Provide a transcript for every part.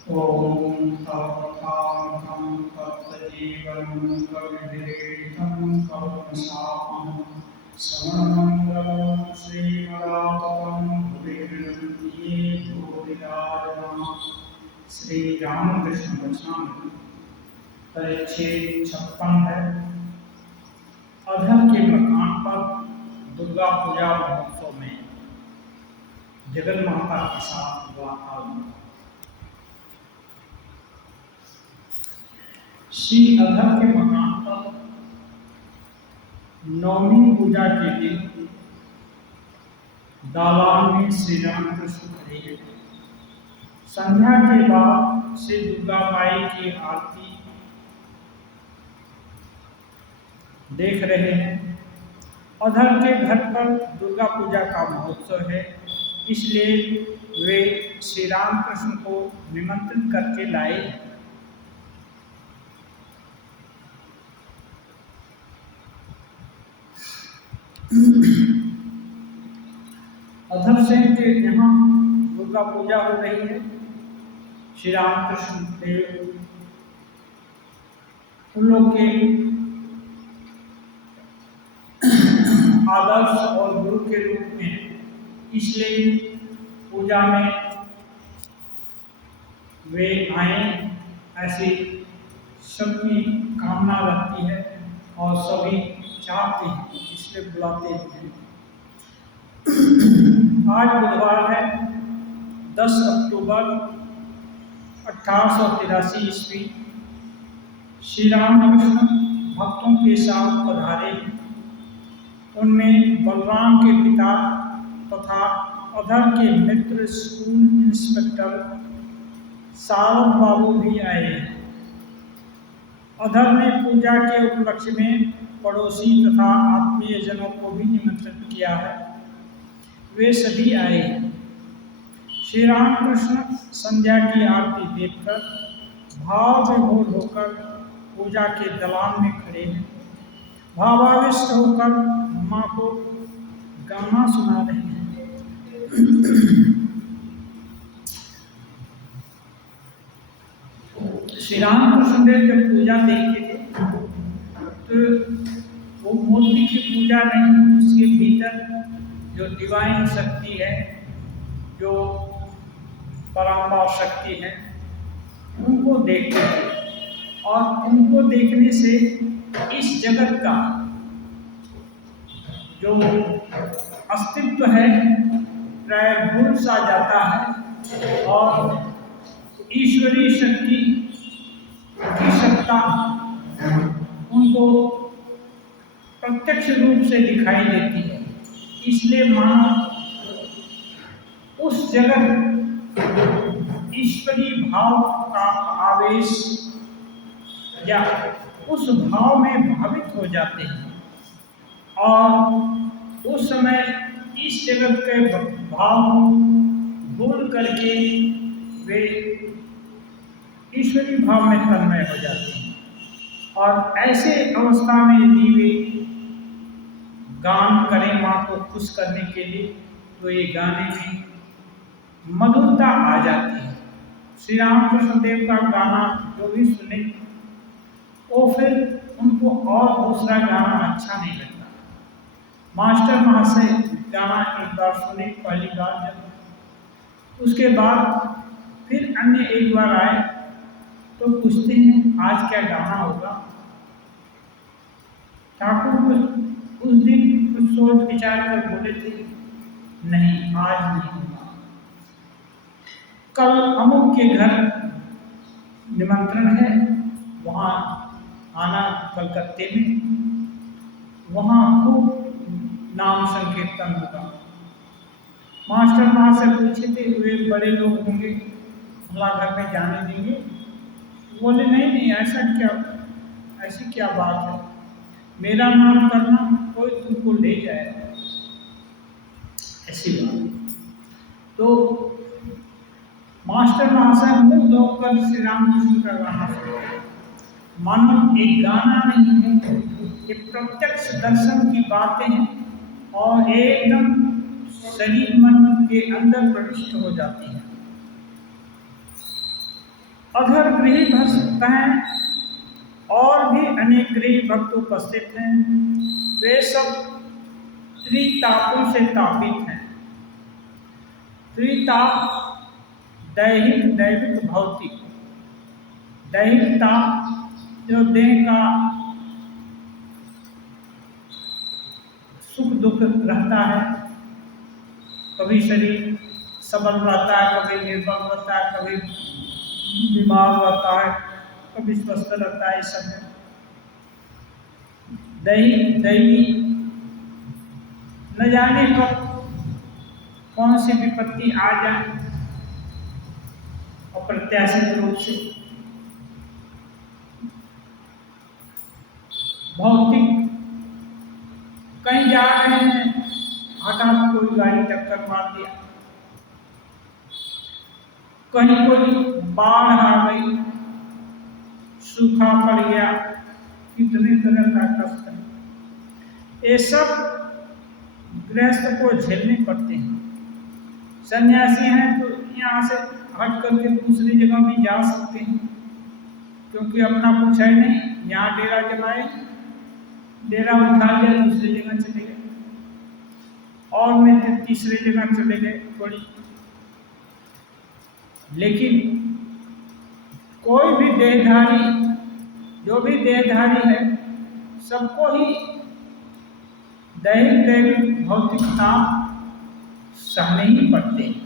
ॐ तत्कामकं तत्जीवनं कविभिरीडितं कल्पशापं श्रवणमङ्गलं श्रीमदाततं भुविर्ये भूरिराजनः। श्री रामकृष्ण वचनामृत परिच्छेद 56 है। अधर के मकान पर दुर्गा पूजा महोत्सव में जगन माता के साथ हुआ आगमन। श्री अधर के मकान पर नवमी पूजा के दिन दालान में श्री रामकृष्ण खड़े। संध्या के बाद श्री दुर्गा माई की आरती देख रहे हैं। अधर के घर पर दुर्गा पूजा का महोत्सव है, इसलिए वे श्री रामकृष्ण को निमंत्रित करके लाए। अधर से के यहाँ दुर्गा पूजा हो रही है। श्री रामकृष्ण देव उन लोग के आदर्श और गुरु के रूप में, इसलिए पूजा में वे आए, ऐसी सबकी कामना रहती है और सभी चाहते हैं, इसलिए बुलाते हैं। आज बुधवार है, 10 अक्टूबर 1883 ईस्वी। श्री रामकृष्ण भक्तों के साथ पधारे। उनमें बलराम के पिता तथा अधर के मित्र स्कूल इंस्पेक्टर सारद बाबू भी आए। अधर ने पूजा के उपलक्ष्य में पड़ोसी तथा आत्मीय जनों को भी निमंत्रित किया है, वे सभी आए। श्री रामकृष्ण संध्या की आरती देखकर भाव विभोर होकर पूजा के दलान में खड़े हैं। भावाविष्ट होकर माँ को गाना सुना रहे हैं। श्री रामकृष्ण देव जब पूजा देखते थे तो वो मूर्ति की पूजा नहीं, उसके भीतर जो डिवाइन शक्ति है, जो परम्परा शक्ति है, उनको देखते थे। और उनको देखने से इस जगत का जो अस्तित्व है प्राय भूल सा जाता है और ईश्वरीय शक्ति की सत्ता उनको प्रत्यक्ष रूप से दिखाई देती है। इसलिए मानो उस जगत ईश्वरीय भाव का आवेश या उस भाव में भावित हो जाते हैं और उस समय इस जगत के भाव भूल करके वे ईश्वरीय भाव में तन्मय हो जाते हैं। और ऐसे अवस्था में यदि वे गान करें माँ को खुश करने के लिए, तो ये गाने में मधुरता आ जाती है। श्री रामकृष्ण देव का गाना जो भी सुने वो फिर उनको और दूसरा गाना अच्छा नहीं लगता। मास्टर महाशय गाना एक बार सुने पहली बार, जब उसके बाद फिर अन्य एक बार आए तो पूछते हैं आज क्या गाना होगा। ठाकुर उस दिन कुछ सोच विचार कर बोले थे, नहीं आज नहीं होगा, कल अमुक के घर निमंत्रण है, वहाँ आना कलकत्ते में, वहाँ खूब नाम संकीर्तन होगा। मास्टर वहाँ से पूछे थे वे बड़े लोग होंगे, हमारा घर में जाने देंगे? बोले नहीं नहीं, ऐसी क्या बात है, मेरा नाम करना कोई तुमको ले जाएगा, ऐसी बात। तो मास्टर महाशय मुग्ध होकर श्री रामकृष्ण का गाना सुनते। मानो एक गाना नहीं है, ये प्रत्यक्ष दर्शन की बातें हैं और एकदम शरीर मन के अंदर प्रविष्ट हो जाती हैं। अधर गृह भक्तहैं और भी अनेक गृह भक्त उपस्थित हैं। वे सब त्रितापों से तापित हैं। त्रिताप दैहिक, दैविक, भौतिक। दैहिक ताप जो देह का सुख दुख रहता है, कभी शरीर सबल रहता है, कभी निर्बल रहता है, कभी बीमार रहता है, कभी स्वस्थ रहता है, ये सब है। दैवी न जाने कब कौन सी विपत्ति आ जाए, अप्रत्याशित रूप से। भौतिक, कहीं जा रहे हैं, हठात कोई गाड़ी टक्कर मार दिया, कहीं कोई बाढ़ आ गई, सूखा पड़ गया, कितने तरह का कष्ट है। ये सब गृहस्थ को झेलने पड़ते हैं। सन्यासी हैं तो यहाँ से हट करके दूसरी जगह भी जा सकते हैं, क्योंकि अपना कुछ है नहीं। यहाँ डेरा जमाए, डेरा उठा लिया, दूसरी जगह चले गए, और मैं तीसरी जगह चले गए थोड़ी। लेकिन कोई भी देहधारी, जो भी देहधारी है, सबको ही दैहिक, दैविक, भौतिक ताप सहने ही पड़ते हैं।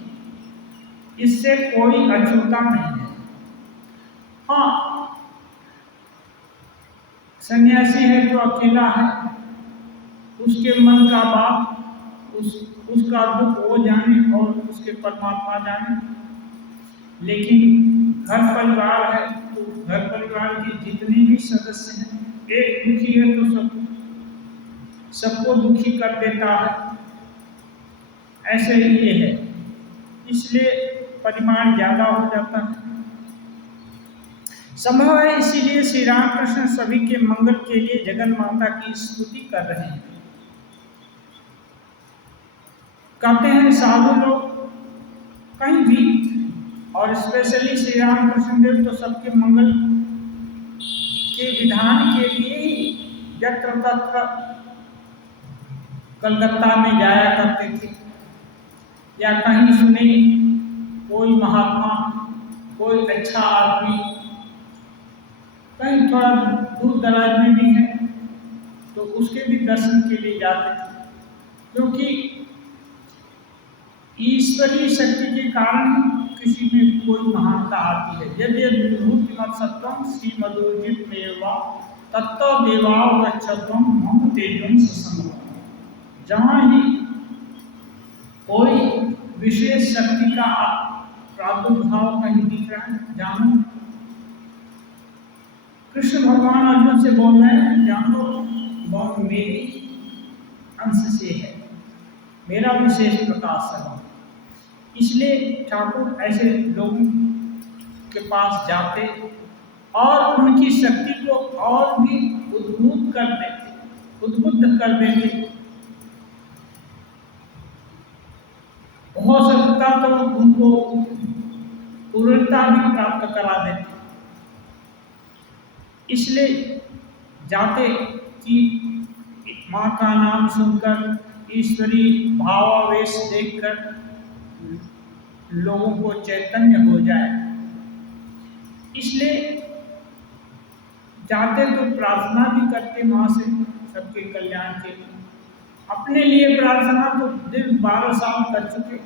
इससे कोई अछूता नहीं है। हाँ, सन्यासी है तो अकेला है, उसके मन का बात उसका दुख वो जाने और उसके परमात्मा जाने। लेकिन घर परिवार है तो घर परिवार के जितने भी सदस्य हैं, एक दुखी है तो सबको दुखी कर देता है। ऐसे ही ये है, इसलिए परिमाण ज्यादा हो जाता है। संभव है इसीलिए श्री रामकृष्ण सभी के मंगल के लिए जगन माता की स्तुति कर रहे हैं। कहते हैं साधु लोग कहीं भी, और स्पेशली श्री रामकृष्ण देव तो सबके मंगल के विधान के लिए ही यत्र तत्र कलकत्ता में जाया करते थे, या कहीं सुने कोई महात्मा, कोई अच्छा आदमी कहीं थोड़ा दूर दराज में भी है तो उसके भी दर्शन के लिए जाते थे, क्योंकि ईश्वरीय शक्ति के कारण किसी में कोई महानता आती है। यद्यपि विभूतिमत् सत्वं श्रीमदुर्जित मेवा तत्व देवाव गच्छत्वं मम तेजं ससंगम। जहाँ ही कोई विशेष शक्ति का प्रादुर्भाव कहीं दिख रहा है, जानो। कृष्ण भगवान अर्जुन से बोल रहे हैं, जानो वह मेरी अंश से है, मेरा विशेष प्रकाश है। इसलिए ठाकुर ऐसे लोगों के पास जाते और उनकी शक्ति को और भी उद्बुद्ध कर देते। हो सकता तो उनको पूर्णता भी प्राप्त करा देते। इसलिए जाते कि माँ का नाम सुनकर, ईश्वरी भावावेश देखकर लोगों को चैतन्य हो जाए। इसलिए जाते तो प्रार्थना भी करते माँ से सबके कल्याण के लिए। अपने लिए प्रार्थना तो दिन 12 साल कर चुके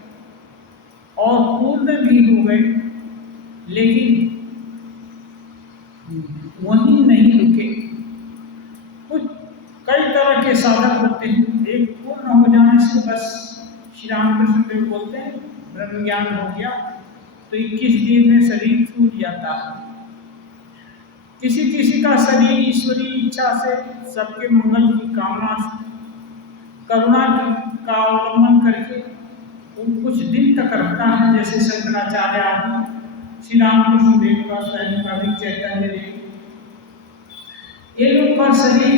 और पूर्ण भी हो गए, लेकिन वहीं नहीं रुके। कुछ कई तरह के साधन होते हैं, एक पूर्ण हो जाने से बस श्री रामकृष्ण देव बोलते हैं ब्रह्म ज्ञान हो गया तो 21 दिन में शरीर छूट जाता है। किसी किसी का शरीर ईश्वरीय इच्छा से सबके मंगल की कामना से, करुणा का अवलंबन करके वो कुछ दिन तक रखता है, जैसे शंकराचार्य आदि, श्री रामकृष्ण देव का स्वयं का भी चैतन्य देव। ये लोग का शरीर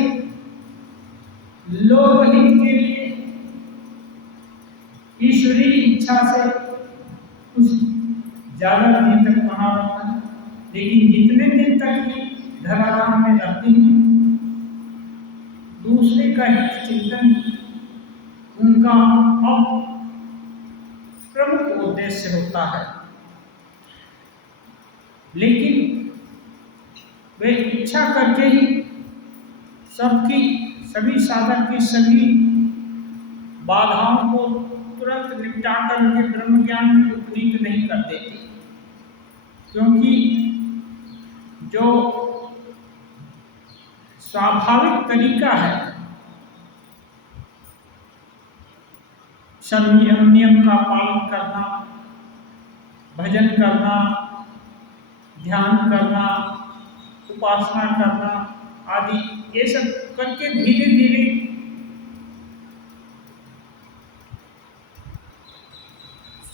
लोकहित के लिए ईश्वरीय इच्छा से कुछ ज्यादा दिन तक बना रहता है, लेकिन जितने दिन तक ये धराधाम में रहते हैं, दूसरे का हित चिंतन उनका अब प्रमुख उद्देश्य होता है। लेकिन वे इच्छा करके ही सभी साधक की सभी बाधाओं को तुरंत निपटा कर उनके ब्रह्म ज्ञान में उपनीत नहीं कर देते, क्योंकि जो स्वाभाविक तरीका है संयम नियम का पालन करना, भजन करना, ध्यान करना, उपासना करना आदि, ये सब करके धीरे धीरे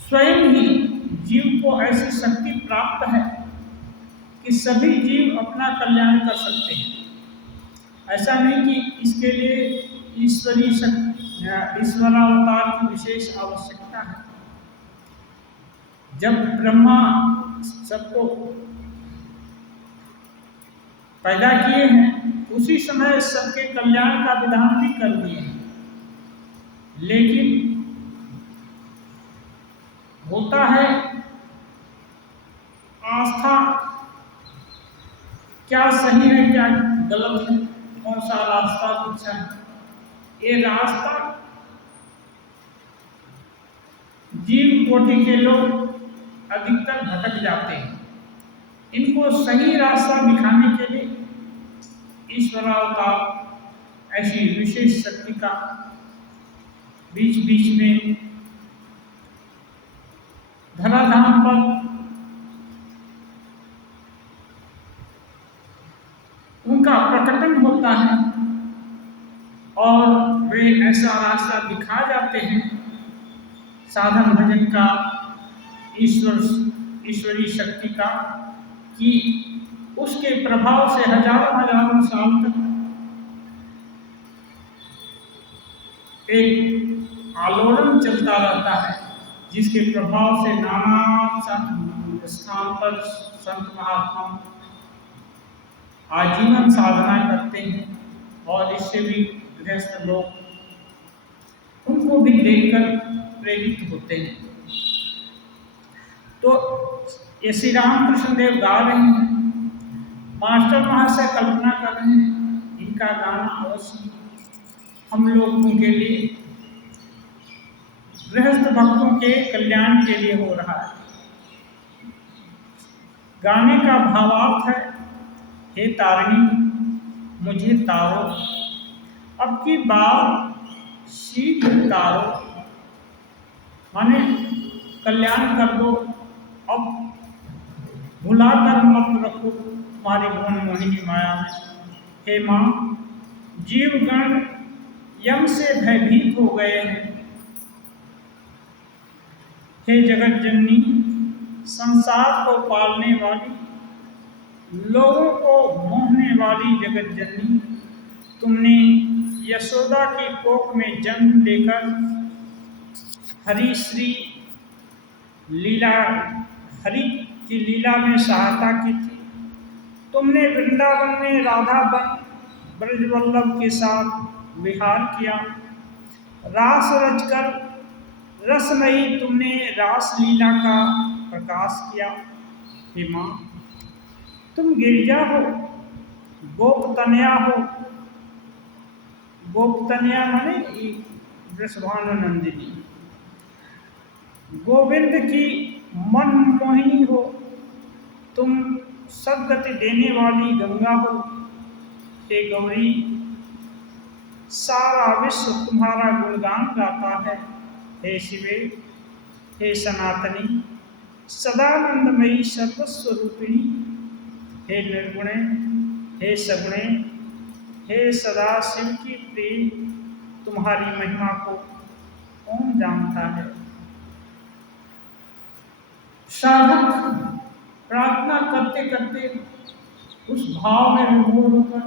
स्वयं ही जीव को ऐसी शक्ति प्राप्त है कि सभी जीव अपना कल्याण कर सकते हैं। ऐसा नहीं कि इसके लिए ईश्वरावतार की विशेष आवश्यकता है। जब ब्रह्मा सबको पैदा किए हैं, उसी समय सबके कल्याण का विधान भी कर दिए हैं। लेकिन होता है आस्था, क्या सही है क्या गलत है, कौन सा रास्ता अच्छा है। ये रास्ता जीव कोटि के लोग अधिकतर भटक जाते हैं। इनको सही रास्ता दिखाने के लिए ईश्वरावतार ऐसी विशेष शक्ति का बीच बीच में धराधाम पर उनका प्रकटन होता है और वे ऐसा रास्ता दिखा जाते हैं साधन भजन का, ईश्वरी शक्ति का, कि उसके प्रभाव से हजारों साल तक एक आलोड़न चलता रहता है, जिसके प्रभाव से नाना स्थान पर संत महात्मा आजीवन साधना करते हैं और इससे भी गृहस्थ लोग उनको भी देखकर प्रेरित होते हैं। तो ये श्री रामकृष्ण देव गा रहे हैं, मास्टर महाशय कल्पना कर रहे हैं, इनका गाना अवश्य हम लोगों के लिए, गृहस्थ भक्तों के कल्याण के लिए हो रहा है। गाने का भावार्थ है, हे तारिणी मुझे तारो, अब की बार शीघ्र तारो, माने कल्याण कर दो, अब भुला कर मत रखो तुम्हारी भुवन मोहिनी माया में। हे माँ, जीवगण यम से भयभीत हो गए हैं। हे जगत जननी, संसार को पालने वाली, लोगों को मोहने वाली जगत जननी, तुमने यशोदा की कोख में जन्म लेकर हरि की लीला में सहायता की थी। तुमने वृंदावन में राधा बन ब्रजवल्लभ के साथ विहार किया, रास रचकर रसमयी तुमने रास लीला का प्रकाश किया। हे माँ, तुम गिरिजा हो, गोपतनया हो, गोपतनया माने वृषभानुनंदिनी, गोविंद की मन मोहिनी हो, तुम सद्गति देने वाली गंगा हो। हे गौरी, सारा विश्व तुम्हारा गुणगान गाता है। हे शिवे, हे सनातनी, सदानंदमयी सर्वस्वरूपिणी, हे निर्गुणे, हे सगुणे, हे सदा शिव की प्रिय, तुम्हारी महिमा को कौन जानता है। साधक प्रार्थना करते करते उस भाव में विभोर होकर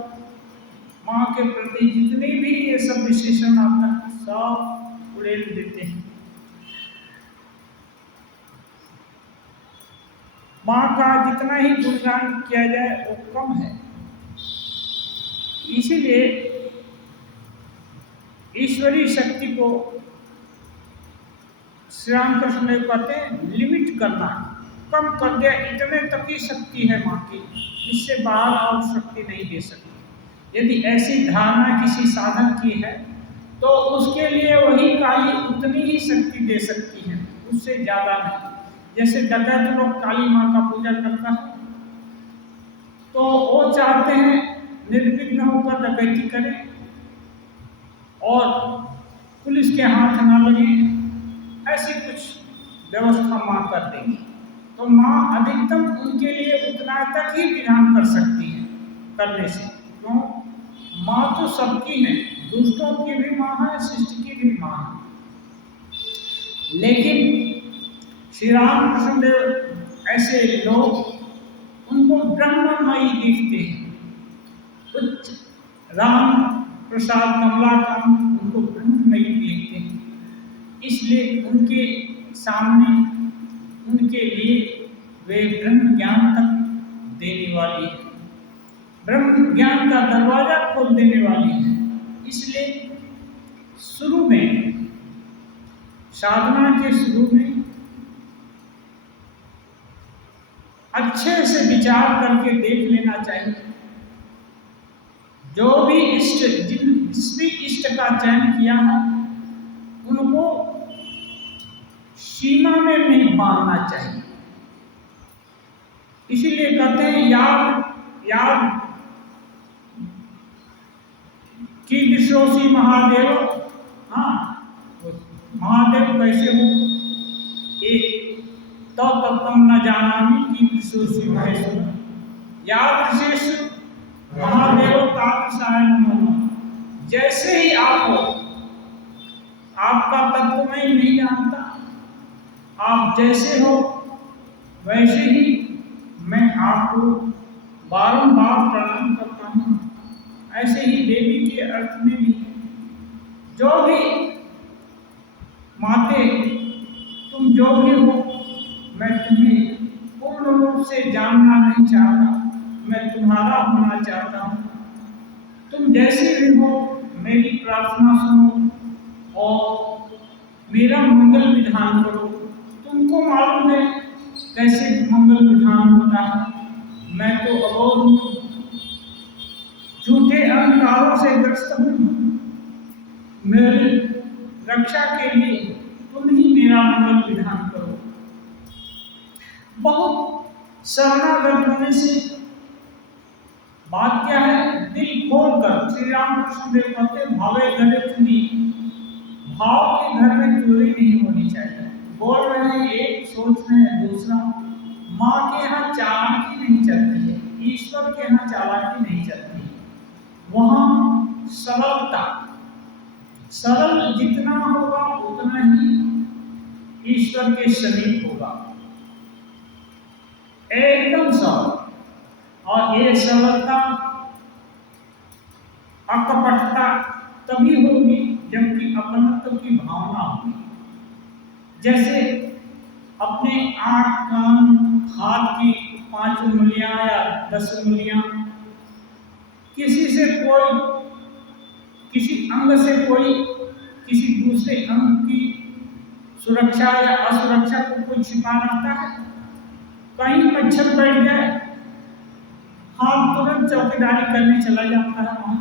माँ के प्रति जितने भी ये सब विशेषण आता है सब उड़ेल देते हैं। माँ का जितना ही गुणगान किया जाए वो कम है। इसीलिए ईश्वरीय शक्ति को श्री रामकृष्ण देव कहते हैं लिमिट करना, कम कर दिया, इतने तक ही शक्ति है माँ की, इससे बाहर और शक्ति नहीं दे सकती। यदि ऐसी धारणा किसी साधक की है तो उसके लिए वही काली उतनी ही शक्ति दे सकती है, उससे ज्यादा नहीं। जैसे डकैत लोग काली माँ का पूजा करता है तो वो चाहते हैं निर्विघ्न होकर डकैती करें और पुलिस के हाथ ना लगे, ऐसी कुछ व्यवस्था माँ कर देंगी। तो माँ अधिकतम उनके लिए उतना तक ही विधान कर सकती है करने से। क्यों? माँ तो सबकी है, दुष्टों की भी माँ है, शिष्ट की भी माँ है। लेकिन श्री रामकृष्ण देव ऐसे लोग उनको ब्रह्ममयी दिखते हैं। उच्च राम प्रसाद कमलाकांत उनको ब्रह्ममयी दिखते हैं, इसलिए उनके सामने उनके लिए वे ब्रह्म ज्ञान तक देने वाली है, ब्रह्म ज्ञान का दरवाजा खोल देने वाली है। इसलिए शुरू में, साधना के शुरू में अच्छे से विचार करके देख लेना चाहिए। जो भी इष्ट, जिस भी इष्ट का चयन किया है उनको सीमा में नहीं बांधना चाहिए। इसीलिए कहते हैं याद कि विश्वसी महादेव। हाँ, महादेव कैसे हो? एक तो तत्वम न जानामि कि विश्वसी महेश्वर। याद विशेष महादेव तादृशाय नमः। जैसे ही आप हो, आपका तत्व मैं नहीं जानता, आप जैसे हो वैसे ही मैं आपको बारंबार प्रणाम करता हूँ। ऐसे ही देवी के अर्थ में भी जो भी माते तुम जो भी हो, मैं तुम्हें पूर्ण रूप से जानना नहीं चाहता, मैं तुम्हारा होना चाहता हूँ। तुम जैसे भी हो मेरी प्रार्थना सुनो और मेरा मंगल विधान करो। तुमको मालूम है कैसे मंगल विधान होता है, मैं तो अबोध हूँ, झूठे अहंकारों से ग्रस्त हूँ। मेरी रक्षा के लिए तुम ही मेरा मंगल विधान करो। बहुत शरणागत होने से बात क्या है, दिल खोलकर श्री रामकृष्ण देव कहते भावे घरे चोरी, भाव के घर में चोरी नहीं होनी चाहिए। बोल रहे हैं एक, सोच रहे हैं दूसरा। माँ के यहाँ चालाकी नहीं चलती है, ईश्वर के यहाँ चालाकी नहीं चलती है। वहाँ सरलता, सरल जितना होगा उतना ही ईश्वर के समीप होगा, एकदम सरल। और ये सरलता, अकपटता तभी होगी जबकि अपनत्व की भावना होगी। जैसे अपने आँख, कान, हाथ की 5 उंगलियां या 10 उंगलियां, किसी से कोई, किसी अंग से कोई किसी दूसरे अंग की सुरक्षा या असुरक्षा को कोई छिपा रखता है? कहीं मच्छर बैठ जाए, हाथ तुरंत चौकीदारी करने चला जाता है, वहां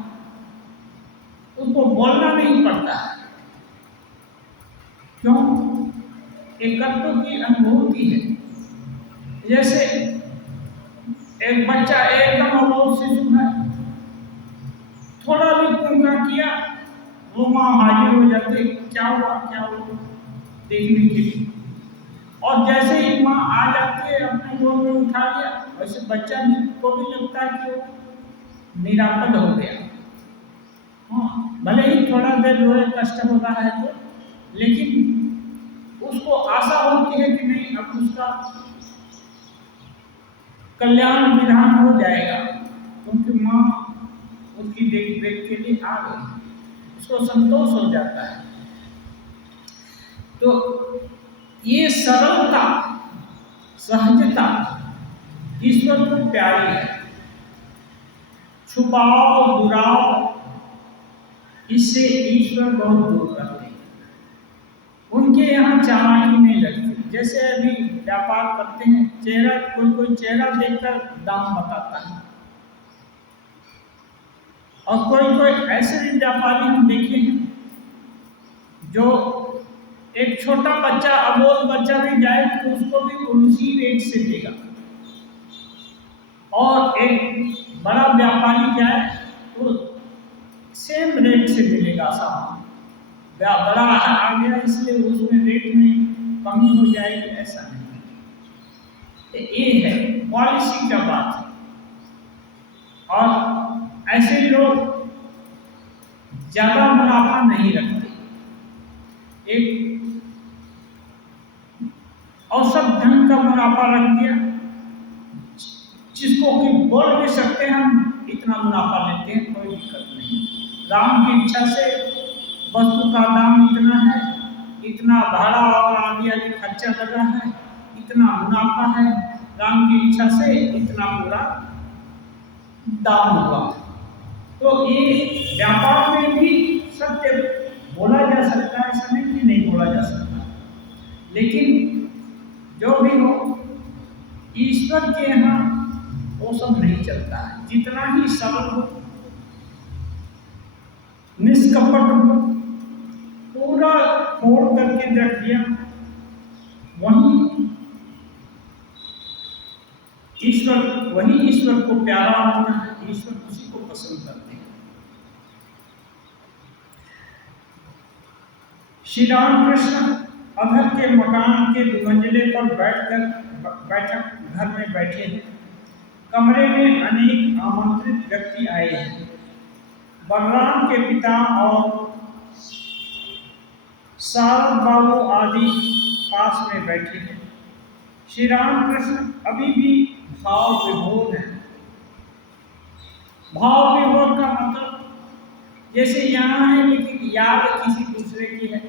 उसको बोलना नहीं पड़ता है। क्यों? एकत्व की अनुभूति है। जैसे एक बच्चा एकदम अबोध शिशु है, थोड़ा भी कुंका किया वो माँ हाजिर हो जाती, क्या हुआ क्या हुआ देखने के लिए। और जैसे ही माँ आ जाती है, अपने गोद में उठा लिया, वैसे बच्चा भी को भी लगता है कि वो निरापद हो गया। हाँ, भले ही थोड़ा देर रोए, कष्ट होता है तो, लेकिन उसको आशा होती है कि नहीं अब उसका कल्याण विधान हो जाएगा, क्योंकि माँ उसकी देख रेख के लिए आ गई, उसको संतोष हो जाता है। तो ये सरलता, सहजता ईश्वर को प्यारी है। छुपाओ दुराओ, इससे ईश्वर बहुत दूर करते हैं। उनके यहाँ चालाकी नहीं लगती। जैसे अभी व्यापार करते हैं, चेहरा कोई चेहरा देखकर दाम बताता है, और कोई ऐसे भी व्यापारी हम देखे हैं जो एक छोटा बच्चा, अबोध बच्चा भी जाए तो उसको भी उसी रेट से देगा, और एक बड़ा व्यापारी जाए तो सेम रेट से मिलेगा सामान। बड़ा आ गया इसलिए उसमें रेट में कमी हो जाएगी, ऐसा नहीं। तो ये है पॉलिसी का बात है। और ऐसे लोग ज्यादा मुनाफा नहीं रखते, एक औसत ढंग का मुनाफा रख दिया, जिसको कि बोल भी सकते हैं हम इतना मुनाफा लेते हैं, कोई दिक्कत नहीं। राम की इच्छा से वस्तु का दाम इतना है, इतना भाड़ा और आदि आदि खर्चा लगा है, इतना मुनाफा है, राम की इच्छा से इतना पूरा दाम हुआ। तो ये व्यापार में भी सत्य बोला जा सकता है, ऐसा नहीं कि नहीं बोला जा सकता। लेकिन जो भी हो, ईश्वर के यहाँ वो सब नहीं चलता है। जितना ही सरल हो, निष्कपट हो, पूरा खोल करके रख दिया, वही ईश्वर को प्यारा होना है। ईश्वर उसी को पसंद करते हैं। श्री रामकृष्ण अधर के मकान के दुमंजिले पर बैठक घर में बैठे हैं। कमरे में अनेक आमंत्रित व्यक्ति आए हैं। बलराम के पिता और सारद बाबू आदि पास में बैठे हैं। श्री रामकृष्ण अभी भी भाव विभोर है। भाव विभोर का मतलब जैसे यहाँ है, लेकिन याद किसी दूसरे की है,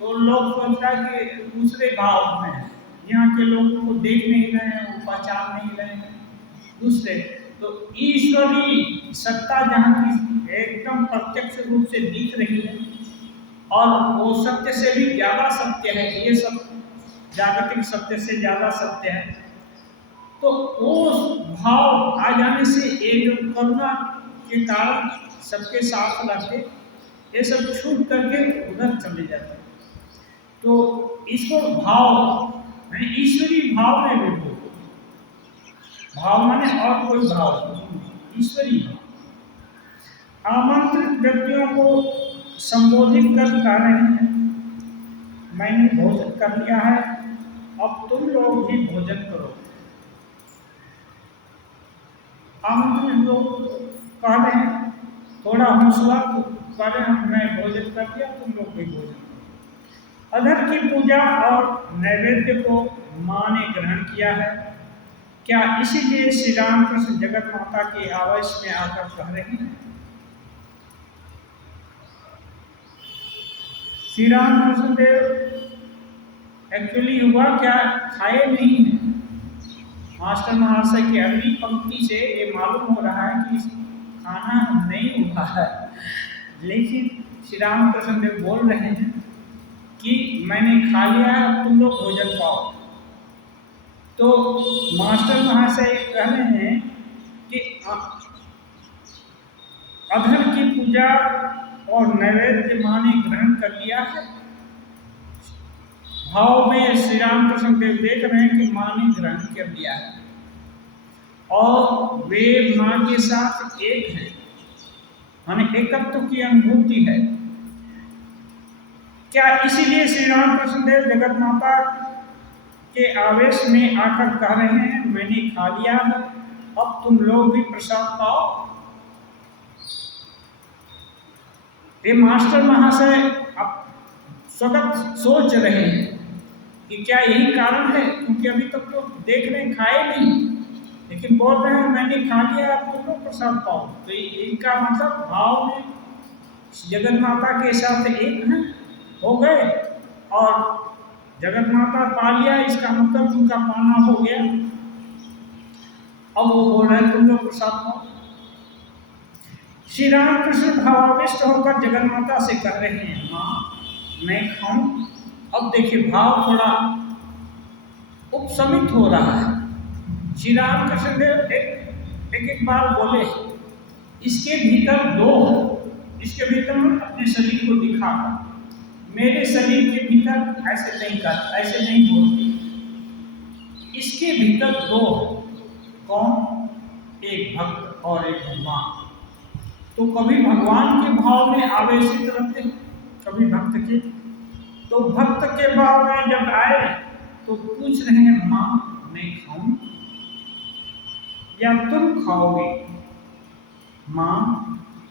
तो लोग सोच रहा है कि दूसरे भाव में है। यहाँ के लोगों को देख नहीं रहे हैं, वो पहचान नहीं रहे हैं दूसरे। तो ईश्वरी सत्ता जहाँ की एकदम प्रत्यक्ष रूप से दिख रही है, और वो सत्य से भी ज्यादा सत्य है, ये सब जागतिक सत्य से ज्यादा सत्य है। तो वो भाव आ जाने से ये जो करुणा के कारण सबके साथ रहते, ये सब छूट करके उधर चले जाते। तो इसको भाव मैंने ईश्वरी भाव में भी बोलो। भाव माने और कोई भाव, ईश्वरी भाव। आमंत्रित व्यक्तियों को संबोधित कर कह रहे हैं, मैंने भोजन कर लिया है, अब तुम लोग भी भोजन करो। आमंत्रित लोग कह रहे हैं, थोड़ा हौसला तो कह रहे हैं, मैं भोजन कर दिया, तुम लोग भी भोजन करो। अधर की पूजा और नैवेद्य को माँ ने ग्रहण किया है। क्या इसीलिए श्री रामकृष्ण जगत माता के आवेश में आकर कह रहे हैं? श्री रामकृष्ण देव एक्चुअली हुआ क्या, खाए नहीं है। मास्टर महाशय की अगली पंक्ति से ये मालूम हो रहा है कि खाना नहीं हुआ है, लेकिन श्री रामकृष्ण देव बोल रहे हैं कि मैंने खा लिया है, तुम लोग भोजन पाओ। तो मास्टर महाशय कह रहे हैं कि अधर की पूजा और नैवेद्य माँ ने ग्रहण कर लिया है। भाव में श्री रामकृष्ण देव देख रहे हैं कि माँ ने ग्रहण कर लिया है और वे माँ के साथ एक हैं, माने एकत्व की अनुभूति है। क्या इसीलिए श्री रामकृष्ण देव जगत माता के आवेश में आकर कह रहे हैं, मैंने खा लिया है, अब तुम लोग भी प्रसाद पाओ? ये मास्टर महाशय अब स्वगत सोच रहे हैं कि क्या यही कारण है, क्योंकि अभी तक तो देख रहे खाए नहीं, लेकिन बोल रहे हैं मैंने खा लिया, अब तुम लोग प्रसाद पाओ। तो इनका मतलब भाव में जगत माता के साथ एक हैं, हो गए, और जगत माता पा लिया, इसका मतलब उनका पाना हो गया। अब वो बोल रहे हैं तुम लोग प्रसाद खाओ। श्री रामकृष्ण भावाविष्ट होकर जगन माता से कह रहे हैं माँ मैं खाऊं। अब देखिए भाव थोड़ा उपशमित हो रहा है। श्री रामकृष्ण देव एक बार बोले इसके भीतर दो, इसके भीतर अपने शरीर को दिखा, मेरे शरीर के भीतर ऐसे नहीं कर, ऐसे नहीं बोलते, इसके भीतर दो, कौन? एक भक्त और एक भगवान। तो कभी भगवान के भाव में आवेशित रहते हैं, कभी भक्त के। तो भक्त के भाव में जब आए तो पूछ रहे हैं माँ मैं खाऊं या तुम खाओगे? माँ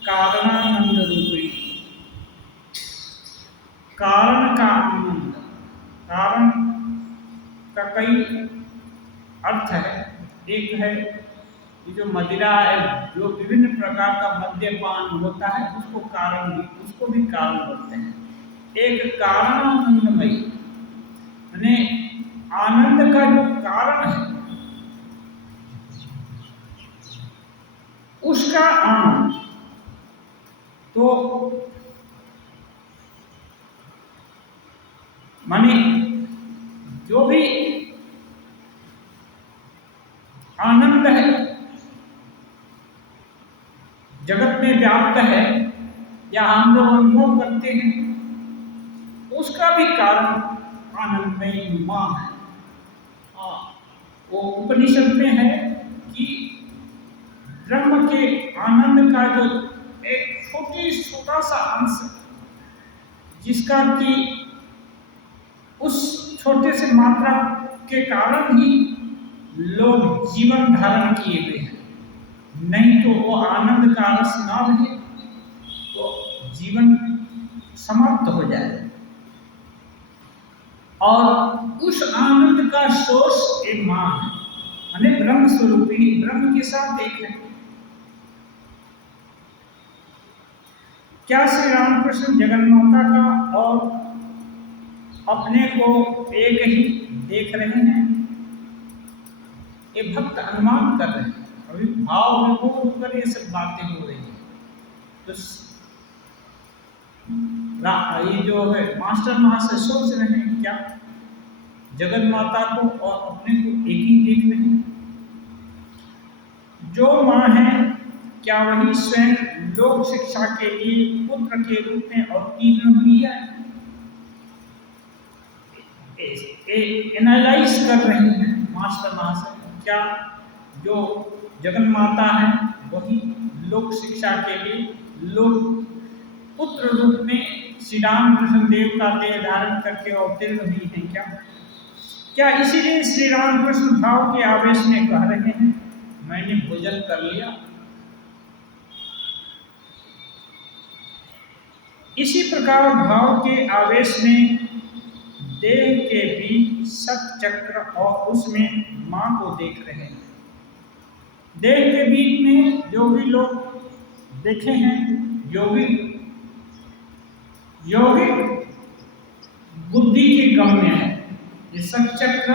कारणानंद रूपी, कारण का आनंद, कारण का कई अर्थ है। एक है कि जो मदिरा है, जो विभिन्न प्रकार का मद्यपान होता है उसको कारण भी, उसको भी कारण बोलते हैं। एक कारणानंदमयी यानी आनंद का जो कारण है उसका आनंद। तो माने जो भी आनंद है जगत में व्याप्त है या हम लोग अनुभव करते हैं उसका भी कारण आनंदमयी माँ है। वो उपनिषद में है कि ब्रह्म के आनंद का जो एक छोटा सा अंश जिसका कि उस छोटे से मात्रा के कारण ही लोग जीवन धारण किए हुए हैं, नहीं तो वो आनंद का रस ना रहे तो जीवन समाप्त हो जाए। और उस आनंद का सोर्स एक माँ है, यानी ब्रह्म स्वरूपिणी, ब्रह्म के साथ एक है। क्या श्री रामकृष्ण जगन माता का और अपने को एक ही देख रहे हैं? ये भक्त अनुमान कर रहे हैं, अभी भाव में होकर ये सब बातें हो रही है। तो ये जो है मास्टर महाशय सोच रहे हैं क्या जगत माता को और अपने को एक ही देख रहे हैं? जो माँ है क्या वही स्वयं लोक शिक्षा के लिए पुत्र के रूप में अवतीर्ण हुई है? एनालाइज कर रहे हैं मास्टर महाशय, क्या जो जगन माता है वही लोक शिक्षा के लिए लोक पुत्र रूप में श्री रामकृष्ण देव का देह धारण करके अवतीर्ण हुई है क्या? क्या इसीलिए श्री रामकृष्ण भाव के आवेश में कह रहे हैं मैंने भोजन कर लिया? इसी प्रकार भाव के आवेश में देह के बीच सत चक्र और उसमें माँ को देख रहे हैं। देह के बीच में जो भी लोग देखे हैं यौगिक बुद्धि के गम्य है। ये सत चक्र,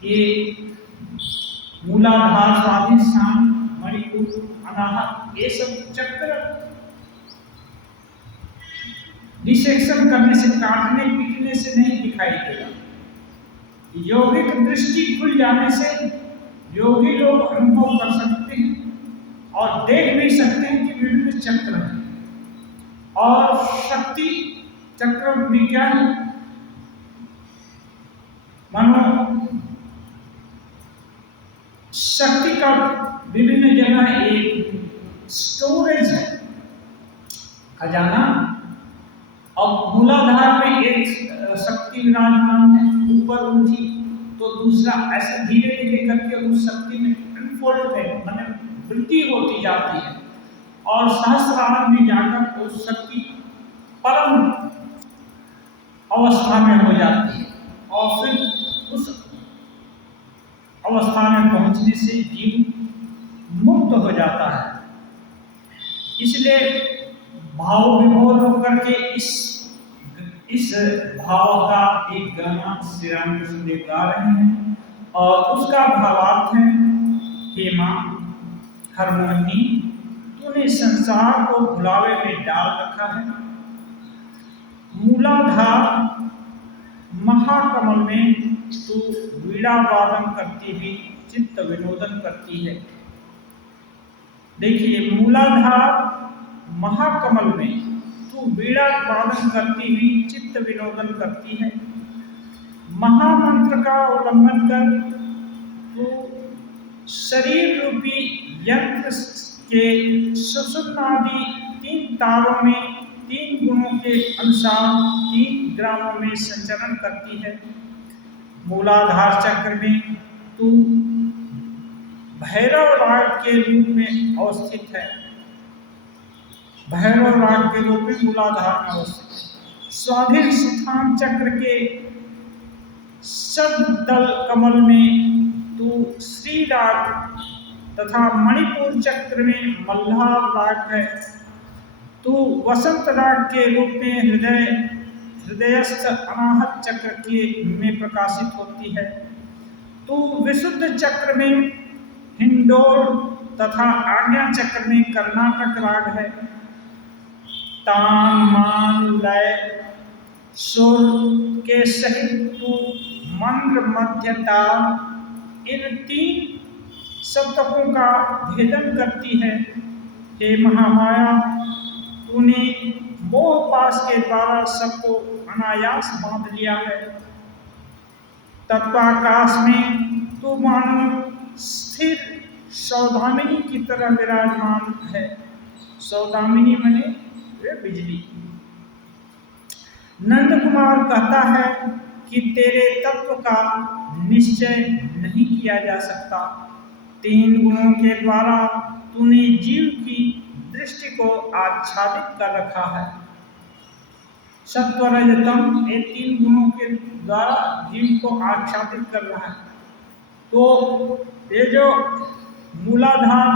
ये मूलाधार, स्वाधिष्ठान, मणिपुर, अनाहत, ये सब चक्र डिसेक्शन करने से, काटने पीटने से नहीं दिखाई देगा। यौगिक दृष्टि खुल जाने से योगी लोग अनुभव कर सकते हैं और देख भी सकते हैं कि विभिन्न चक्र हैं। और शक्ति चक्र भी क्या है? मानो शक्ति का विभिन्न जगह एक स्टोरेज है, खजाना। अब मूलाधार में एक शक्ति विराजमान है, ऊपर उठी तो दूसरा ऐसे धीरे धीरे करके उस शक्ति में अनफोल्ड है, मतलब वृद्धि होती जाती है और सहस्रार में जाकर उस शक्ति परम अवस्था में हो जाती है और फिर उस अवस्था में पहुंचने से जीव मुक्त हो जाता है। इसलिए भाव विभोर होकर के इस भाव का एक गाना श्री रामकृष्ण देव गा रहे हैं। और उसका भावार्थ है, हे माँ हरमोहिनी, तूने संसार को भुलावे में डाल रखा है। मूलाधार महाकमल में तू वीणा वादन करती हुई चित्त विनोदन करती है। देखिए, मूलाधार महाकमल में तू वीणा वादन करती हुई चित्त विनोदन करती है। महामंत्र का उल्लंघन कर तू शरीर रूपी यंत्र के सुषुम्नादि 3 तारों में 3 गुणों के अनुसार 3 ग्रामों में संचरण करती है। मूलाधार चक्र में तू भैरव राग के रूप में अवस्थित है। भैरव राग के रूप में मूलाधार में अवस्थित है। स्वाधिष्ठान चक्र के सददल कमल में तू श्री राग तथा मणिपुर चक्र में मल्हार राग है। तू वसंत राग के रूप में हृदयस्थ अनाहत चक्र के में प्रकाशित होती है। तू विशुद्ध चक्र में हिंडोल तथा आज्ञा चक्र में कर्नाटक राग है। तान मान लय सुर के सहित तू मंद्र मध्यता इन 3 सप्तकों का भेदन करती है। हे महामाया, तूने मोह पास के द्वारा सबको अनायास बांध लिया है। तत्वाकाश में तू मानो स्थिर सौदामिनी की तरह विराजमान है। सौदामिनी माने वे बिजली। नंद कुमार कहता है कि तेरे तत्व का निश्चय नहीं किया जा सकता। 3 गुणों के द्वारा तूने जीव की दृष्टि को आच्छादित कर रखा है। सत्व रजतम, ये 3 गुणों के द्वारा जीव को आच्छादित कर रहा है। तो ये जो मूलाधार,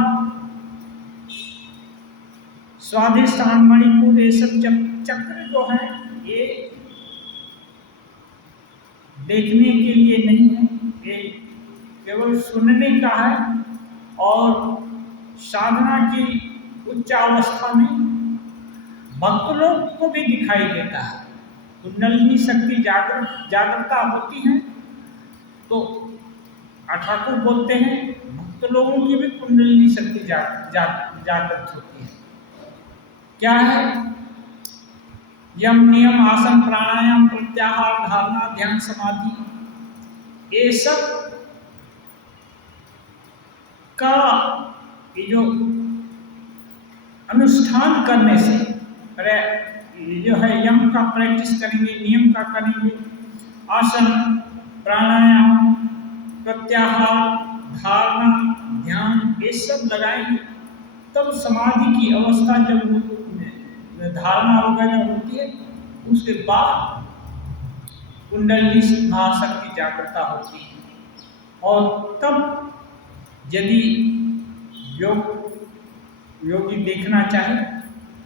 स्वाधिष्ठान, मणिपुर, ये सब चक्र जो है, ये देखने के लिए नहीं है, ये केवल सुनने का है। और साधना की उच्चावस्था में भक्त लोग को भी दिखाई देता है। कुंडलिनी शक्ति जागृता होती है तो ठाकुर बोलते हैं भक्त लोगों की भी कुंडलिनी शक्ति जागृत होती है। क्या है? यम, नियम, आसन, प्राणायाम, प्रत्याहार, धारणा, ध्यान, समाधि, ये सब का ये जो अनुष्ठान करने से जो है, यम का प्रैक्टिस करेंगे, नियम का करेंगे, आसन, प्राणायाम, प्रत्याहार, धारणा, ध्यान, ये सब लगाएंगे तब समाधि की अवस्था जब धारणा वगैरह होती है, उसके बाद कुंडलिनी महाशक्ति जागृता होती है। और तब यदि योगी देखना चाहे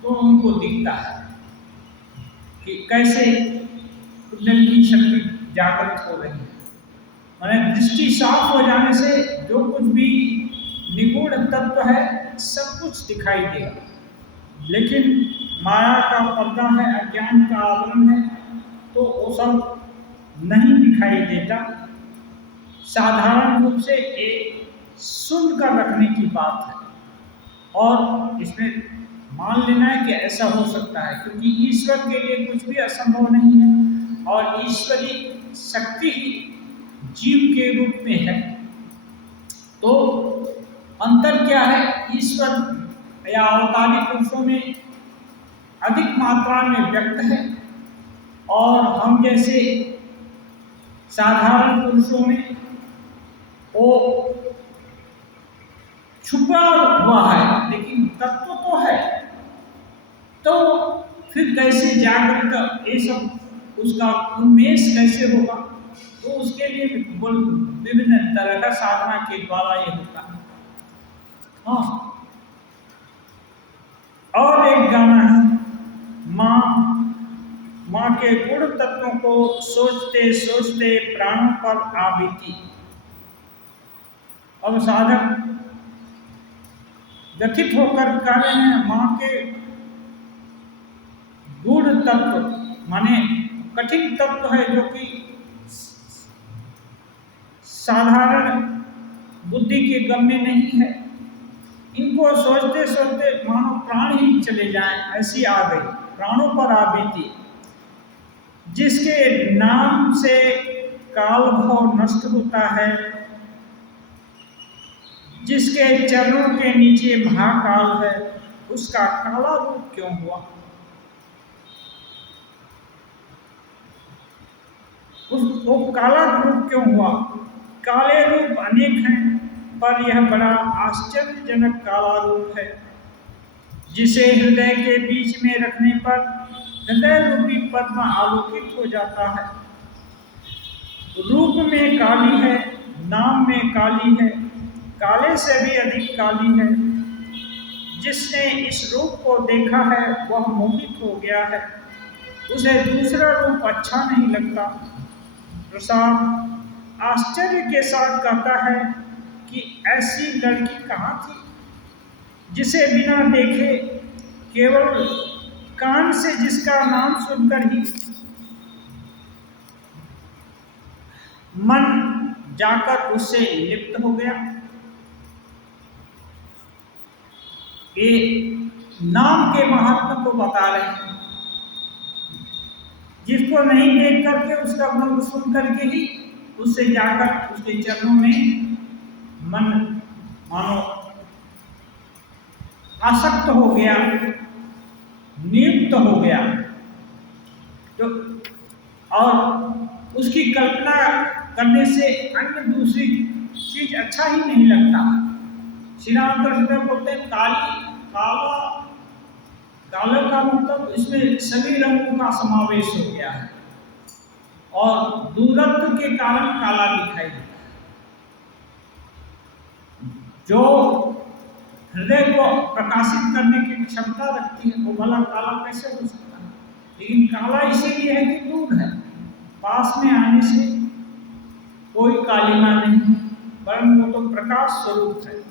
तो उनको दिखता है कि कैसे कुंडलिनी शक्ति जागृत हो रही है। माने दृष्टि साफ हो जाने से जो कुछ भी निगूढ़ तत्व है सब कुछ दिखाई देगा। लेकिन माया का पर्दा है, अज्ञान का आवरण है, तो वो सब नहीं दिखाई देता। साधारण रूप से एक सुन कर रखने की बात है और इसमें मान लेना है कि ऐसा हो सकता है, क्योंकि ईश्वर के लिए कुछ भी असंभव नहीं है और ईश्वरी शक्ति ही जीव के रूप में है। तो अंतर क्या है? ईश्वर या अवतारी पुरुषों में अधिक मात्रा में व्यक्त है और हम जैसे साधारण पुरुषों में वो छुपा हुआ है, लेकिन तत्व तो है। तो फिर कैसे जागृत ये सब उसका उन्मेष कैसे होगा? तो उसके लिए विभिन्न तरह का साधना के द्वारा ये होता है। हाँ, और एक गाना है, माँ के गुण तत्वों को सोचते सोचते प्राणों पर आ बीती। अब साधक व्यथित होकर कह रहे हैं माँ के गूढ़ तत्व माने कठिन तत्व है जो कि साधारण बुद्धि के गम्य नहीं है। इनको सोचते सोचते मानो प्राण ही चले जाएं ऐसी आ गई, प्राणों पर आ बीती। जिसके नाम से काल भाव नष्ट होता है, जिसके चरणों के नीचे महाकाल है, उसका काला रूप क्यों हुआ? उसको काला रूप क्यों हुआ? काले रूप अनेक हैं, पर यह बड़ा आश्चर्यजनक काला रूप है, जिसे हृदय के बीच में रखने पर हृदय रूपी पद्म आलोकित हो जाता है। रूप में काली है, नाम में काली है, काले से भी अधिक काली है। जिसने इस रूप को देखा है वह मोहित हो गया है, उसे दूसरा रूप अच्छा नहीं लगता। प्रसाद आश्चर्य के साथ कहता है कि ऐसी लड़की कहाँ थी जिसे बिना देखे केवल कान से जिसका नाम सुनकर ही मन जाकर उससे लिप्त हो गया। ये नाम के महत्व को बता रहे हैं। जिसको नहीं देख करके उसका गुण सुन करके ही उससे जाकर उसके चरणों में मन मानो आसक्त हो गया, नियुक्त हो गया। तो और उसकी कल्पना करने से अन्य दूसरी चीज अच्छा ही नहीं लगता। श्री राम कृष्ण बोलते हैं काली, काला, काले का मतलब इसमें सभी रंगों का समावेश हो गया है और दूरत्व के कारण काला दिखाई देता है। जो हृदय को प्रकाशित करने की क्षमता रखती है वो भला काला कैसे हो सकता है? लेकिन काला इसीलिए है कि दूर है, पास में आने से कोई कालिमा नहीं है, वरन वो तो प्रकाश स्वरूप है।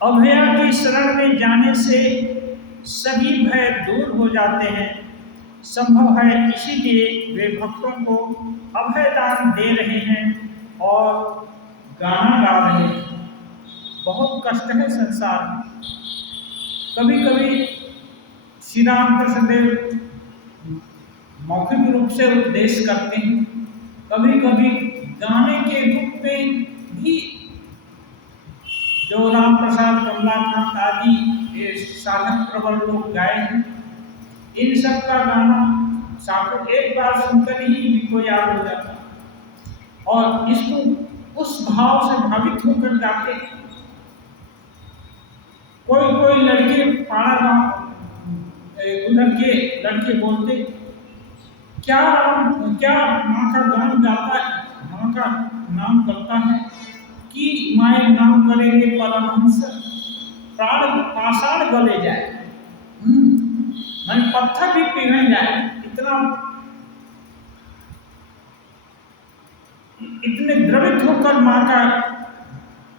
अभया की शरण में जाने से सभी भय दूर हो जाते हैं। संभव है इसीलिए वे भक्तों को अभय दान दे रहे हैं और गाना गा रहे हैं। बहुत कष्ट है संसार में। कभी कभी श्री राम कृष्ण देव मौखिक रूप से उपदेश करते हैं, कभी कभी गाने के रूप में भी जो राम प्रसाद कमलाकांत आदि ये साधक प्रबल लोग गाए हैं, इन सब का गाना साधक एक बार सुनकर ही इनको याद हो जाता और इसको उस भाव से भावित होकर गाते। कोई कोई लड़के पाड़ा उधर के लड़के बोलते क्या राम, क्या माँ का गान गाता है, माँ का नाम करता है कि माए नाम करेंगे परमहंस प्राण पाषाण गले जाए, मन पत्थर भी पिघल जाए। इतने द्रवित होकर माँ का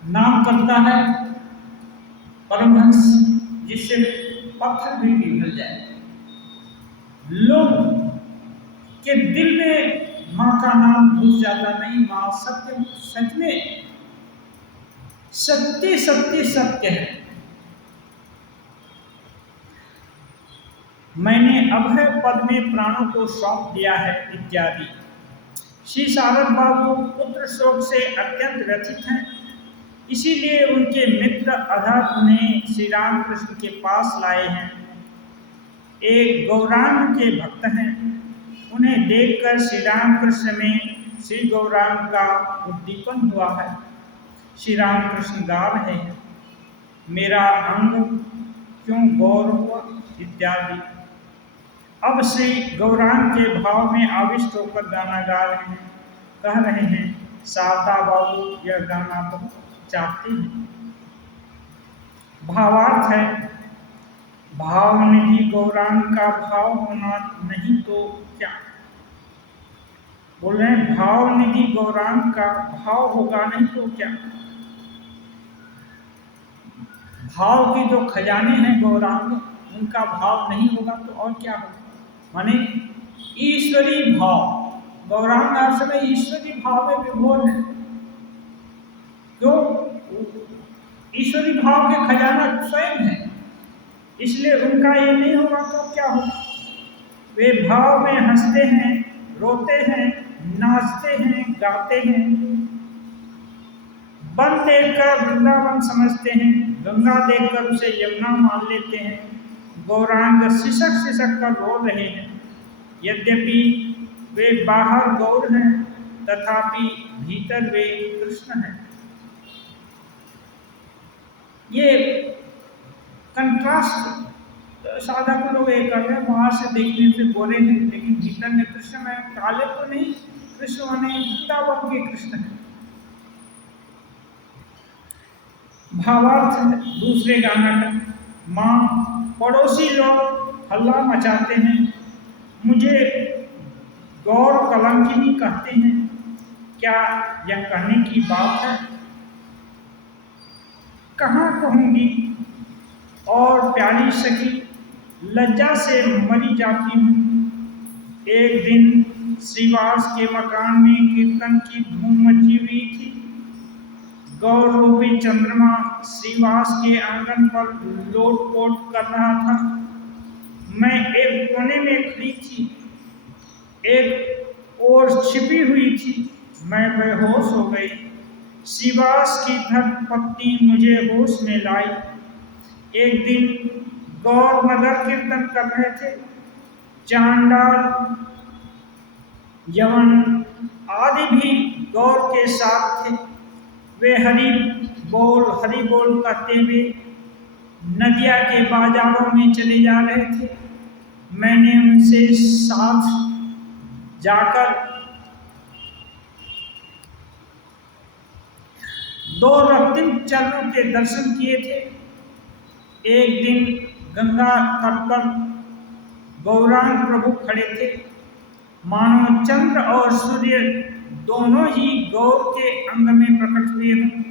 नाम करता है परमहंस, जिससे पत्थर भी पिघल जाए। लोग के दिल में माँ का नाम घुस जाता। नहीं, माँ सत्य, सच में सत्य सत्य सत्य है। मैंने अभय पद में प्राणों को सौंप दिया है इत्यादि। श्री शारद बाबू पुत्र शोक से अत्यंत व्यथित हैं, इसीलिए उनके मित्र अधर उन्हें श्री राम कृष्ण के पास लाए हैं। एक गौरांग के भक्त हैं, उन्हें देखकर श्री राम कृष्ण में श्री गौरांग का उद्दीपन हुआ है। श्री राम कृष्ण गा रहे हैं, मेरा अंग क्यों गौर हुआ इत्यादि। अब श्री गौरांग के भाव में आविष्ट होकर गाना गा रहे हैं, कह रहे हैं शारदा बाबू यह गाना बहुत चाहती हैं। भावार्थ है भावनिधि गौरांग का भाव होना नहीं तो क्या। बोल रहे हैं भावनिधि गौरांग का भाव होगा नहीं तो क्या। भाव के जो खजाने हैं गौरांग, उनका भाव नहीं होगा तो और क्या होगा। माने ईश्वरी भाव, गौरांग हर समय ईश्वरी भाव में विभोर है। क्यों? ईश्वरी भाव के खजाना स्वयं है, इसलिए उनका ये नहीं होगा तो क्या होगा। वे भाव में हंसते हैं, रोते हैं, नाचते हैं, गाते हैं। वन देखकर वृंदावन समझते हैं, गंगा देखकर उसे यमुना मान लेते हैं। गौरांग सिसक सिसक कर रो रहे हैं। यद्यपि वे बाहर गौर हैं, तथापि भीतर वे कृष्ण हैं। ये कंट्रास्ट साधक लोग ये कर रहे हैं, बाहर से देखने से गोरे हैं लेकिन भीतर में कृष्ण में काले तो नहीं। कृष्ण माने वृंदावन के कृष्ण है। भावार्थ है दूसरे गाना का। माँ पड़ोसी लोग हल्ला मचाते हैं, मुझे गौर कलंकिनी कहते हैं। क्या यह कहने की बात है? कहाँ कहूँगी और प्यारी सखी, लज्जा से मरी जाती हूँ। एक दिन श्रीवास के मकान में कीर्तन की धूम मची हुई थी। गौर रूपी चंद्रमा श्रीवास के आंगन पर लोटपोट कर रहा था। मैं एक कोने में खड़ी थी, एक ओर छिपी हुई थी। मैं बेहोश हो गई। श्रीवास की धड़पत्ती मुझे होश में लाई। एक दिन गौर नगर कीर्तन कर रहे थे। चांडाल, यवन आदि भी गौर के साथ थे। वे हरि बोल कहते हुए नदिया के बाजारों में चले जा रहे थे। मैंने उनसे साथ जाकर दो रक्तिम चरणों के दर्शन किए थे। एक दिन गंगा तट पर गौरांग प्रभु खड़े थे, मानो चंद्र और सूर्य दोनों ही गौर के अंग में प्रकट हुए हों।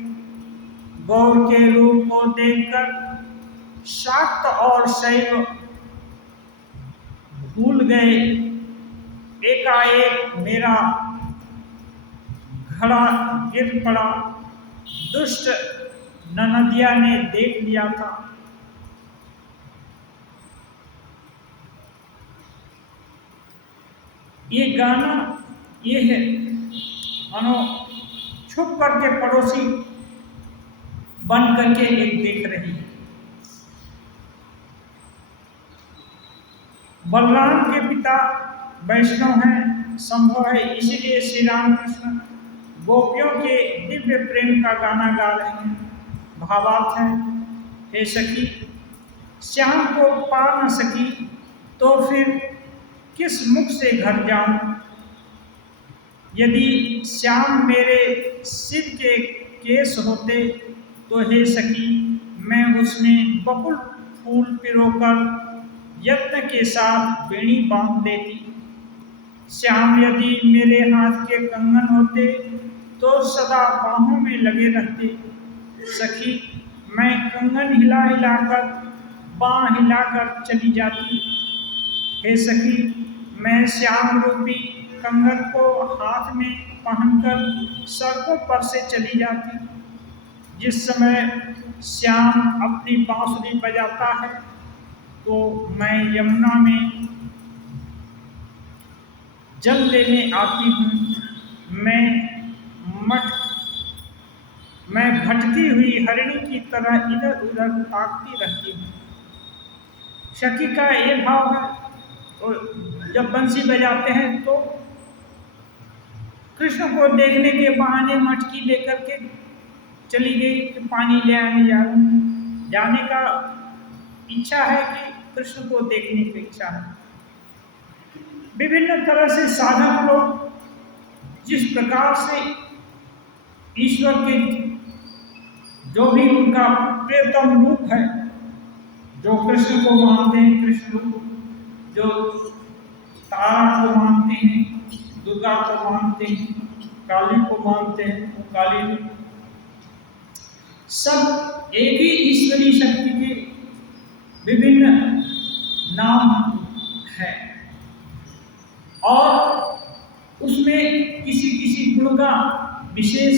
गौर के रूप को देखकर शाक्त और शैव भूल गए। एकाएक मेरा घड़ा गिर पड़ा। दुष्ट ननदिया ने देख लिया था। ये गाना ये है, मानो छुप करके पड़ोसी बन करके एक देख रही है। बलराम के पिता वैष्णव हैं, संभव है इसीलिए श्री रामकृष्ण गोपियों के दिव्य प्रेम का गाना गा रहे हैं। भावार्थ है, हे सखी, श्याम को पा न सकी तो फिर किस मुख से घर जाऊं। यदि श्याम मेरे सिर के केस होते तो हे सखी, मैं उसमें बकुल फूल पिरोकर यत्न के साथ बेड़ी बांध देती। श्याम यदि मेरे हाथ के कंगन होते तो सदा बाहों में लगे रहते। सखी, मैं कंगन हिला हिलाकर बाँ हिलाकर चली जाती। हे सखी, मैं श्याम रूपी कंगन को हाथ में पहनकर सड़कों पर से चली जाती। जिस समय श्याम अपनी बांसुरी बजाता है तो मैं यमुना में जल लेने आती हूँ। मैं भटकी हुई हरिणी की तरह इधर उधर ताकती रहती हूँ। सखी का ये भाव है। और जब बंसी बजाते हैं तो कृष्ण को देखने के बहाने मटकी लेकर के चली गई कि पानी ले आने जाने का इच्छा है कि कृष्ण को देखने की इच्छा है। विभिन्न तरह से साधक लोग जिस प्रकार से ईश्वर के जो भी उनका प्रियतम रूप है जो कृष्ण को मानते हैं कृष्ण रूप, जो तारा को मानते हैं, दुर्गा को मानते हैं, काली को मानते हैं, वो काली रूप, सब एक ही ईश्वरीय शक्ति के विभिन्न नाम है और उसमें किसी किसी गुण का विशेष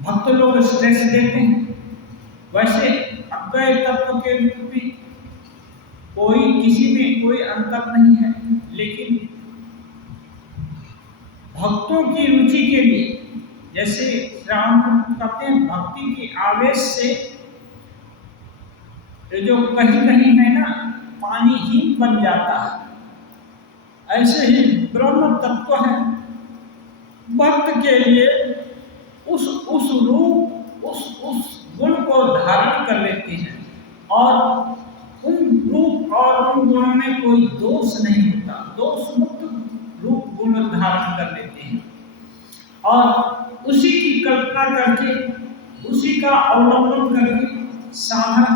भक्त लोग स्ट्रेस देते हैं। वैसे अद्वैत तत्व के रूप में कोई किसी में कोई अंतर नहीं है, लेकिन भक्तों की रुचि के लिए, जैसे राम कहते हैं भक्ति के आवेश से जो कहीं कहीं है ना पानी ही बन जाता है, ऐसे ही ब्रह्म तत्व है भक्त के लिए उस रूप उस गुण को धारण कर लेते हैं और उन रूप और उन गुणों में कोई दोष नहीं होता, दोष मुक्त रूप गुण धारण कर लेते हैं और उसी की कल्पना करके उसी का अवलंबन करके साधक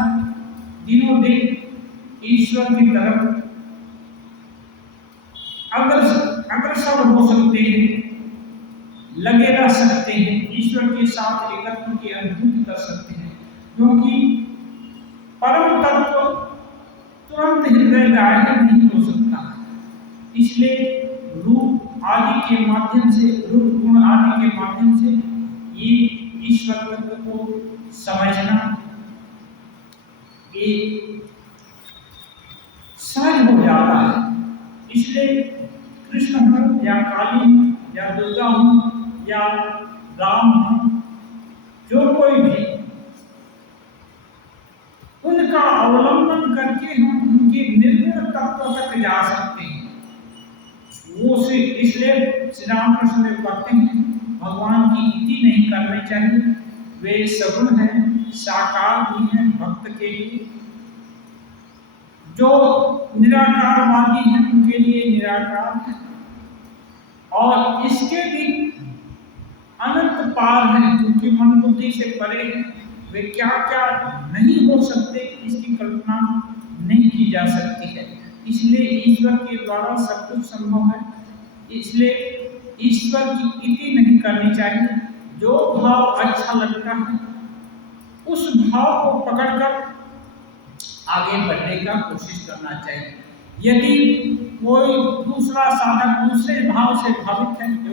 दिनों दिन ईश्वर की तरफ अग्रसर हो सकते हैं, लगे रह सकते हैं, ईश्वर के साथ एकत्व की अनुभूति कर सकते हैं, क्योंकि परम तत्व तुरंत हृदय ग्राह्य नहीं हो सकता। इसलिए रूप आदि के माध्यम से, रूप गुण आदि के माध्यम से ये ईश्वर तत्व को समझना एक सहज हो जाता है। इसलिए कृष्ण हो या काली हो या दुर्गा हो या राम हो, जो कोई भी, उनका अवलंबन करके हम उनके निर्गुण तत्व तक जा सकते हैं। वो से इसलिए श्री रामकृष्ण देव कहते हैं भगवान की इति नहीं करनी चाहिए, वे सगुण है, साकार भी है भक्त के लिए। जो निराकारवादी है उनके लिए निराकार है और इसके भी अनंत पार है, क्योंकि मन बुद्धि से परे है। वे क्या क्या नहीं हो सकते इसकी कल्पना नहीं की जा सकती है। इसलिए ईश्वर के द्वारा सब कुछ संभव है। इसलिए ईश्वर की इति नहीं करनी चाहिए। जो भाव अच्छा लगता है उस भाव को पकड़कर आगे बढ़ने का कोशिश करना चाहिए। यदि कोई दूसरा साधक दूसरे भाव से भावित है, जो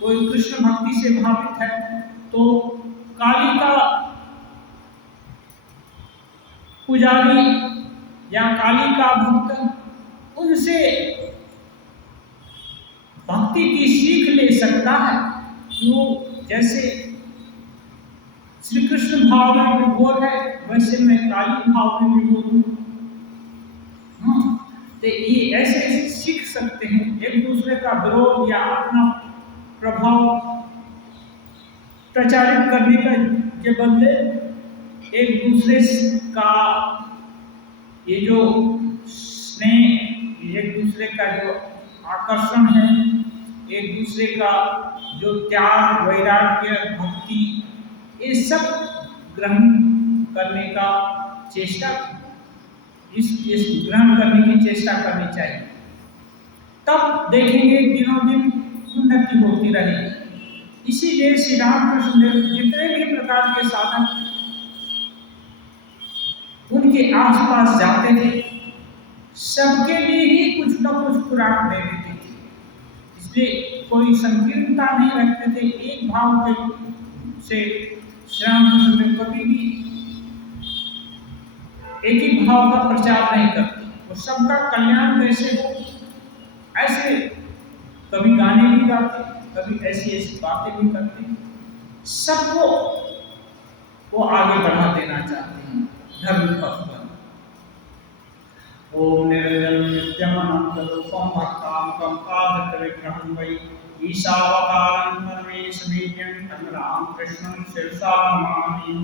कोई कृष्ण भक्ति से भावित है, तो काली का पुजारी या काली का भक्त उनसे भक्ति की सीख ले सकता है। जो जैसे श्री कृष्ण भाव में विभोर है, वैसे मैं काली भाव में विभोर हूँ। तो ये ऐसे सीख सकते हैं। एक दूसरे का विरोध या अपना प्रभाव प्रचारित करने के बदले एक दूसरे का ये जो स्नेह, एक दूसरे का जो आकर्षण है, एक दूसरे का जो त्याग, वैराग्य, भक्ति, ये सब ग्रहण करने का चेष्टा, इस ग्रहण करने की चेष्टा करनी चाहिए। तब देखेंगे दिनों दिन उन्नति होती रहेगी। इसीलिए श्री रामकृष्ण देव जितने भी प्रकार के साधक उनके आसपास जाते थे, सबके लिए ही कुछ न कुछ खुराक दे देते थे। इसलिए कोई संकीर्णता नहीं रखते थे। एक भाव के से श्री रामकृष्ण देव कभी भी एक ही भाव का प्रचार नहीं करते। वो सबका कल्याण कैसे हो, ऐसे कभी गाने भी गाते, कभी ऐसी ऐसी बातें भी करते, सबको वो आगे बढ़ा देना चाहते हैं धर्म पथ पर। ओम निरंजन नित्यमनंत रूपम भक्तामकं पादत विग्रहं वै ईशावतारं परमेश वीर्यं तं रामकृष्णं शिरसा नमामि।